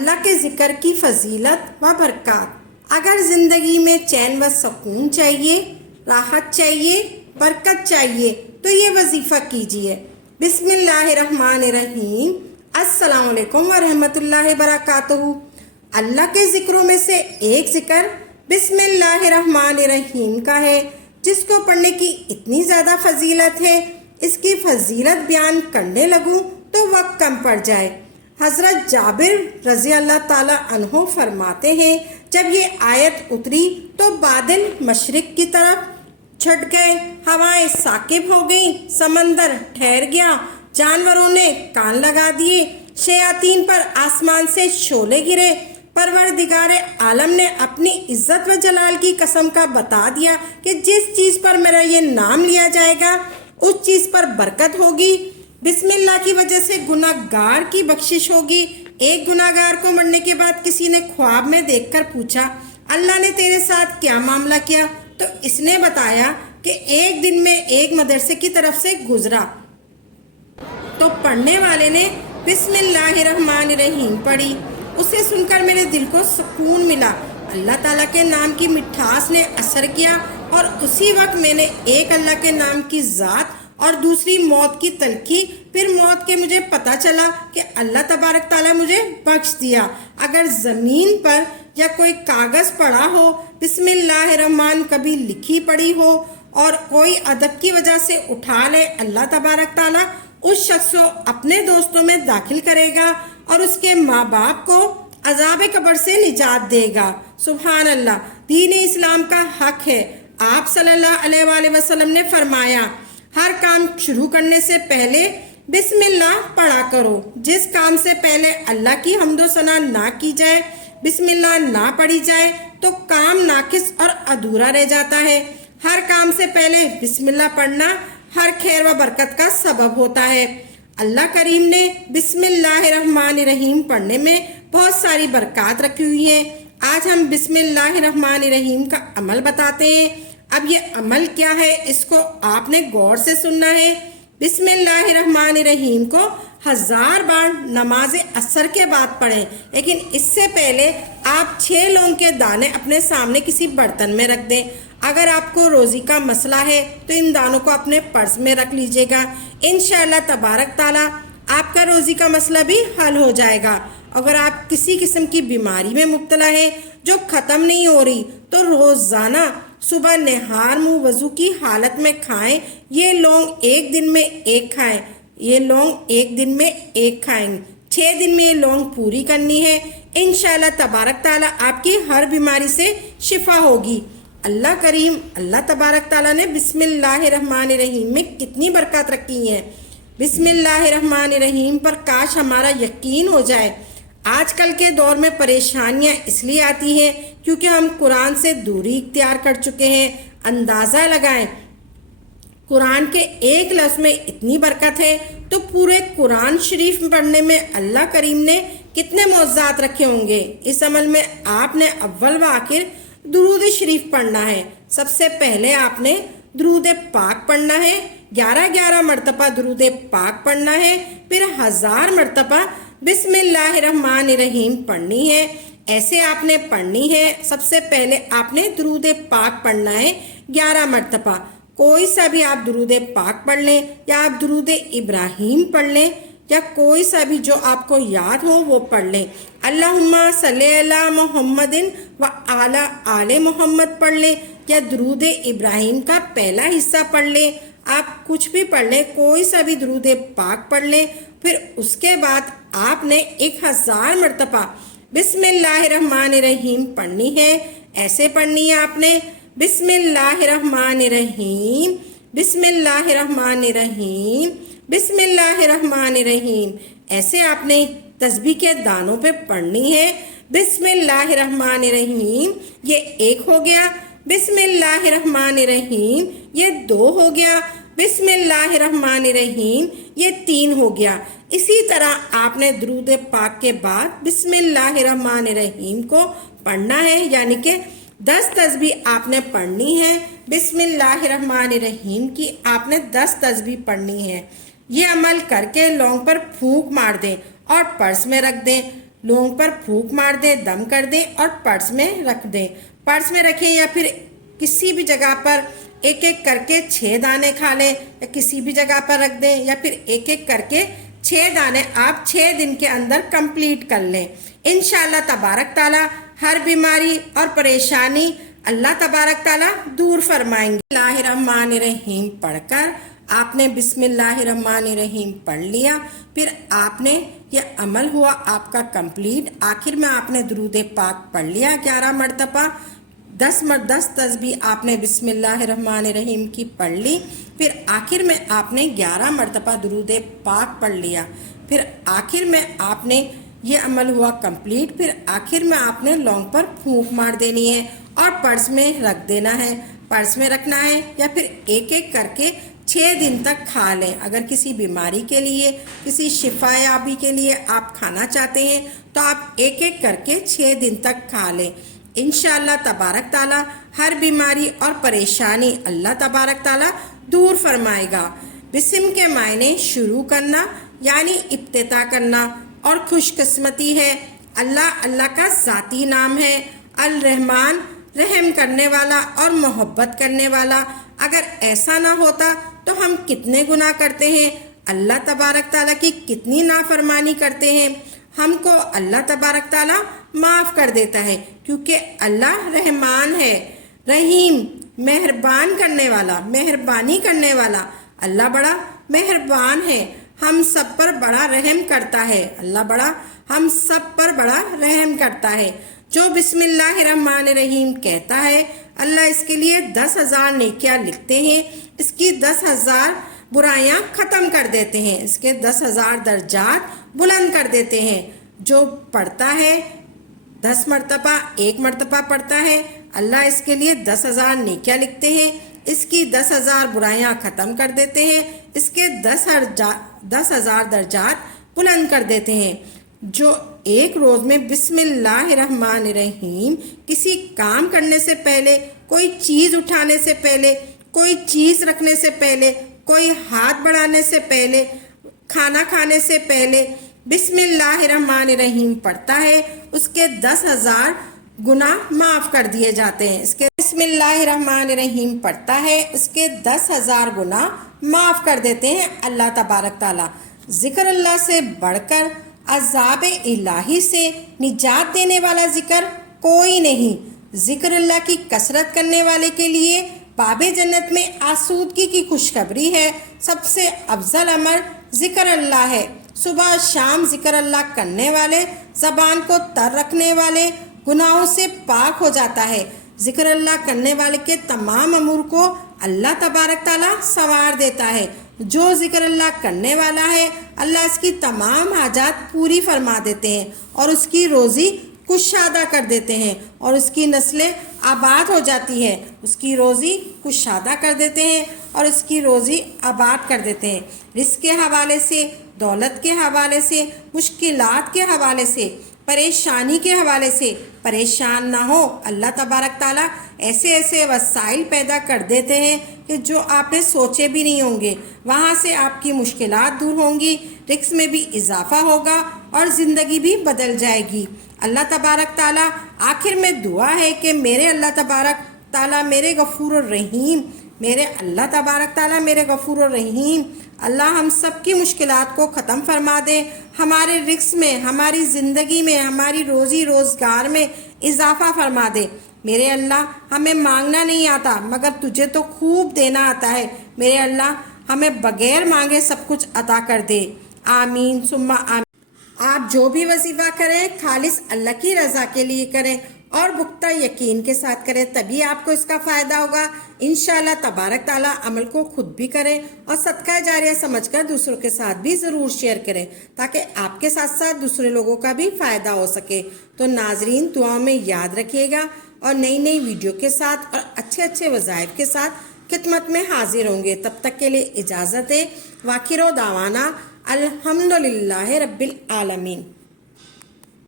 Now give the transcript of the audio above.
اللہ کے ذکر کی فضیلت و برکات۔ اگر زندگی میں چین و سکون چاہیے، راحت چاہیے، برکت چاہیے تو یہ وظیفہ کیجیے۔ بسم اللہ الرحمن الرحیم۔ السلام علیکم ورحمۃ اللہ وبرکاتہ۔ اللہ کے ذکروں میں سے ایک ذکر بسم اللہ الرحمن الرحیم کا ہے، جس کو پڑھنے کی اتنی زیادہ فضیلت ہے، اس کی فضیلت بیان کرنے لگوں تو وقت کم پڑ جائے۔ حضرت جابر رضی اللہ تعالی عنہ فرماتے ہیں، جب یہ آیت اتری تو بادل مشرق کی طرف چھٹ گئے، ہوائیں ثاقب ہو گئیں، سمندر ٹھہر گیا، جانوروں نے کان لگا دیے، شیاطین پر آسمان سے شعلے گرے۔ پروردگار عالم نے اپنی عزت و جلال کی قسم کا بتا دیا کہ جس چیز پر میرا یہ نام لیا جائے گا اس چیز پر برکت ہوگی۔ بسم اللہ کی وجہ سے گناہ گار کی بخشش ہوگی۔ ایک گناہ گار کو مرنے کے بعد کسی نے خواب میں دیکھ کر پوچھا، اللہ نے تیرے ساتھ کیا معاملہ کیا؟ تو اس نے بتایا کہ ایک دن میں ایک مدرسے کی طرف سے گزرا تو پڑھنے والے نے بسم اللہ الرحمن الرحیم پڑھی۔ اسے سن کر میرے دل کو سکون ملا۔ اللہ تعالیٰ کے نام کی مٹھاس نے اثر کیا اور اسی وقت میں نے ایک اللہ کے نام کی ذات اور دوسری موت کی تلخی، پھر موت کے مجھے پتہ چلا کہ اللہ تبارک تعالیٰ مجھے بخش دیا۔ اگر زمین پر یا کوئی کاغذ پڑا ہو، بسم اللہ الرحمن کبھی لکھی پڑی ہو اور کوئی ادب کی وجہ سے اٹھا لے، اللہ تبارک تعالیٰ اس شخص کو اپنے دوستوں میں داخل کرے گا اور اس کے ماں باپ کو عذاب قبر سے نجات دے گا۔ سبحان اللہ۔ دین اسلام کا حق ہے۔ آپ صلی اللہ علیہ وآلہ وسلم نے فرمایا، ہر کام شروع کرنے سے پہلے بسم اللہ پڑھا کرو۔ جس کام سے پہلے اللہ کی حمد و ثنا نہ کی جائے، بسم اللہ نہ پڑھی جائے تو کام ناقص اور ادھورا رہ جاتا ہے۔ ہر کام سے پہلے بسم اللہ پڑھنا ہر خیر و برکت کا سبب ہوتا ہے۔ اللہ کریم نے بسم اللہ الرحمن الرحیم پڑھنے میں بہت ساری برکات رکھی ہوئی ہیں۔ آج ہم بسم اللہ الرحمن الرحیم کا عمل بتاتے ہیں۔ اب یہ عمل کیا ہے اس کو آپ نے غور سے سننا ہے۔ بسم اللہ الرحمن الرحیم کو 1000 بار نماز عصر کے بعد پڑھیں، لیکن اس سے پہلے آپ 6 لونگ کے دانے اپنے سامنے کسی برتن میں رکھ دیں۔ اگر آپ کو روزی کا مسئلہ ہے تو ان دانوں کو اپنے پرس میں رکھ لیجئے گا۔ انشاءاللہ تبارک تعالیٰ آپ کا روزی کا مسئلہ بھی حل ہو جائے گا۔ اگر آپ کسی قسم کی بیماری میں مبتلا ہے جو ختم نہیں ہو رہی تو روزانہ صبح نہار منہ وضو کی حالت میں کھائیں۔ یہ لونگ ایک دن میں ایک کھائیں۔ یہ لونگ ایک دن میں ایک کھائیں۔ 6 دن میں یہ لونگ پوری کرنی ہے۔ انشاءاللہ تبارک تعالیٰ آپ کی ہر بیماری سے شفا ہوگی۔ اللہ کریم، اللہ تبارک تعالیٰ نے بسم اللہ الرحمن الرحیم میں کتنی برکات رکھی ہیں۔ بسم اللہ الرحمن الرحیم پر کاش ہمارا یقین ہو جائے۔ آج کل کے دور میں پریشانیاں اس لیے آتی ہیں کیونکہ ہم قرآن سے دوری اختیار کر چکے ہیں۔ اندازہ لگائیں، قرآن کے ایک لفظ میں اتنی برکت ہے تو پورے قرآن شریف پڑھنے میں اللہ کریم نے کتنے معجزات رکھے ہوں گے۔ اس عمل میں آپ نے اول و آخر درود شریف پڑھنا ہے۔ سب سے پہلے آپ نے درود پاک پڑھنا ہے۔ 11 مرتبہ درود پاک پڑھنا ہے، پھر 1000 مرتبہ بسم اللہ الرحمن الرحیم پڑھنی ہے۔ ایسے آپ نے پڑھنی ہے۔ سب سے پہلے آپ نے درود پاک پڑھنا ہے 11 مرتبہ۔ کوئی سا بھی آپ درود پاک پڑھ لیں یا آپ درود ابراہیم پڑھ لیں یا کوئی سا بھی جو آپ کو یاد ہو وہ پڑھ لیں۔ اللہم صلی علی محمد و علی آل محمد پڑھ لیں یا درود ابراہیم کا پہلا حصہ پڑھ لیں۔ آپ کچھ بھی پڑھ لیں، کوئی سا بھی درود پاک پڑھ لیں۔ پھر اس کے بعد آپ نے 1000 مرتبہ بسم اللہ الرحمن الرحیم پڑھنی ہے۔ ایسے پڑھنی ہے آپ نے، بسم اللہ الرحمن الرحیم، بسم اللہ الرحمن الرحیم، بسم اللہ الرحمن الرحیم۔ ایسے آپ نے تسبیح کے دانوں پہ پڑھنی ہے۔ بسم اللہ الرحمن الرحیم، یہ 1 ہو گیا۔ بسم اللہ الرحمن الرحیم، یہ 2 ہو گیا۔ بسم اللہ الرحمن الرحیم، یہ 3 ہو گیا۔ اسی طرح آپ نے درود پاک کے بعد بسم اللہ الرحمن الرحیم کو پڑھنا ہے، یعنی کہ 10 تسبیح آپ نے پڑھنی ہے۔ بسم اللہ الرحمن الرحیم کی آپ نے 10 تسبیح پڑھنی ہے۔ یہ عمل کر کے لونگ پر پھونک مار دیں اور پرس میں رکھ دیں۔ لونگ پر پھونک مار دیں، دم کر دیں اور پرس میں رکھ دیں۔ پرس میں رکھیں یا پھر کسی بھی جگہ پر ایک ایک کر کے 6 دانے کھا لیں، یا کسی بھی جگہ پر رکھ دیں، یا پھر ایک ایک کر کے 6 دانے آپ 6 دن کے اندر کمپلیٹ کر لیں۔ انشاءاللہ تبارک تعالیٰ ہر بیماری اور پریشانی اللہ تبارک تعالیٰ دور فرمائیں گے۔ بسم اللہ الرحمن الرحیم پڑھ کر آپ نے بسم اللہ الرحمن الرحیم پڑھ لیا، پھر آپ نے یہ عمل ہوا آپ کا کمپلیٹ۔ آخر میں آپ نے درود پاک پڑھ لیا 11 مرتبہ، 10 تسبیح آپ نے بسم اللہ الرحمن الرحیم کی پڑھ لی، پھر آخر میں آپ نے 11 مرتبہ درود پاک پڑھ لیا، پھر آخر میں آپ نے یہ عمل ہوا کمپلیٹ۔ پھر آخر میں آپ نے لونگ پر پھونک مار دینی ہے اور پرس میں رکھ دینا ہے، پرس میں رکھنا ہے یا پھر ایک ایک کر کے 6 دن تک کھا لیں۔ اگر کسی بیماری کے لیے، کسی شفا یابی کے لیے آپ کھانا چاہتے ہیں تو آپ ایک ایک کر کے 6 دن تک کھا لیں۔ انشاءاللہ تبارک تعالیٰ ہر بیماری اور پریشانی اللہ تبارک تعالیٰ دور فرمائے گا۔ بسم کے معنی شروع کرنا یعنی ابتدا کرنا اور خوش قسمتی ہے۔ اللہ کا ذاتی نام ہے، الرحمن رحم کرنے والا اور محبت کرنے والا۔ اگر ایسا نہ ہوتا تو ہم کتنے گناہ کرتے ہیں، اللہ تبارک تعالیٰ کی کتنی نافرمانی کرتے ہیں، ہم کو اللہ تبارک تعالیٰ معاف کر دیتا ہے، کیونکہ اللہ رحمان ہے، رحیم مہربان کرنے والا، مہربانی کرنے والا۔ اللہ بڑا مہربان ہے، ہم سب پر بڑا رحم کرتا ہے، اللہ بڑا ہم سب پر بڑا رحم کرتا ہے۔ جو بسم اللہ الرحمن الرحیم کہتا ہے اللہ اس کے لیے 10,000 نیکیاں لکھتے ہیں، اس کی 10,000 برائیاں ختم کر دیتے ہیں، اس کے 10,000 درجات بلند کر دیتے ہیں۔ جو پڑھتا ہے 10 مرتبہ، 1 مرتبہ پڑھتا ہے، اللہ اس کے لیے 10,000 نیکیاں لکھتے ہیں، اس کی 10,000 برائیاں ختم کر دیتے ہیں، اس کے 10,000 درجات بلند کر دیتے ہیں۔ جو ایک روز میں بسم اللہ الرحمن الرحیم کسی کام کرنے سے پہلے، کوئی چیز اٹھانے سے پہلے، کوئی چیز رکھنے سے پہلے، کوئی ہاتھ بڑھانے سے پہلے، کھانا کھانے سے پہلے بسم اللہ الرحمن الرحیم پڑھتا ہے، اس کے 10,000 گناہ معاف کر دیے جاتے ہیں۔ اس کے بسم اللہ الرحمن الرحیم پڑھتا ہے، اس کے 10,000 گناہ معاف کر دیتے ہیں اللہ تبارک تعالیٰ۔ ذکر اللہ سے بڑھ کر عذاب الہی سے نجات دینے والا ذکر کوئی نہیں۔ ذکر اللہ کی کثرت کرنے والے کے لیے باب جنت میں آسودگی کی خوشخبری ہے۔ سب سے افضل عمل ذکر اللہ ہے۔ صبح شام ذکر اللہ کرنے والے زبان کو تر رکھنے والے گناہوں سے پاک ہو جاتا ہے۔ ذکر اللہ کرنے والے کے تمام امور کو اللہ تبارک تعالیٰ سنوار دیتا ہے۔ جو ذکر اللہ کرنے والا ہے اللہ اس کی تمام حاجات پوری فرما دیتے ہیں اور اس کی روزی کشادہ کر دیتے ہیں اور اس کی نسلیں آباد ہو جاتی ہے، اس کی روزی کشادہ کر دیتے ہیں اور اس کی روزی آباد کر دیتے ہیں۔ رزق کے حوالے سے، دولت کے حوالے سے، مشکلات کے حوالے سے، پریشانی کے حوالے سے پریشان نہ ہو۔ اللہ تبارک تعالیٰ ایسے ایسے وسائل پیدا کر دیتے ہیں کہ جو آپ نے سوچے بھی نہیں ہوں گے، وہاں سے آپ کی مشکلات دور ہوں گی، رزق میں بھی اضافہ ہوگا اور زندگی بھی بدل جائے گی۔ اللہ تبارک تعالیٰ آخر میں دعا ہے کہ میرے اللہ تبارک تعالیٰ میرے غفور الرحیم، میرے اللہ تبارک تعالیٰ میرے غفور الرحیم، اللہ ہم سب کی مشکلات کو ختم فرما دے، ہمارے رزق میں، ہماری زندگی میں، ہماری روزی روزگار میں اضافہ فرما دے۔ میرے اللہ ہمیں مانگنا نہیں آتا مگر تجھے تو خوب دینا آتا ہے، میرے اللہ ہمیں بغیر مانگے سب کچھ عطا کر دے۔ آمین ثم آمین۔ آپ جو بھی وظیفہ کریں خالص اللہ کی رضا کے لیے کریں اور پختہ یقین کے ساتھ کریں، تبھی آپ کو اس کا فائدہ ہوگا۔ انشاءاللہ تبارک تعالیٰ عمل کو خود بھی کریں اور صدقہ جاریہ سمجھ کر دوسروں کے ساتھ بھی ضرور شیئر کریں تاکہ آپ کے ساتھ ساتھ دوسرے لوگوں کا بھی فائدہ ہو سکے۔ تو ناظرین دعاؤں میں یاد رکھیے گا اور نئی نئی ویڈیو کے ساتھ اور اچھے اچھے وظائف کے ساتھ خدمت میں حاضر ہوں گے۔ تب تک کے لیے اجازت ہے۔ واخر دعوانا الحمدللہ رب العالمین۔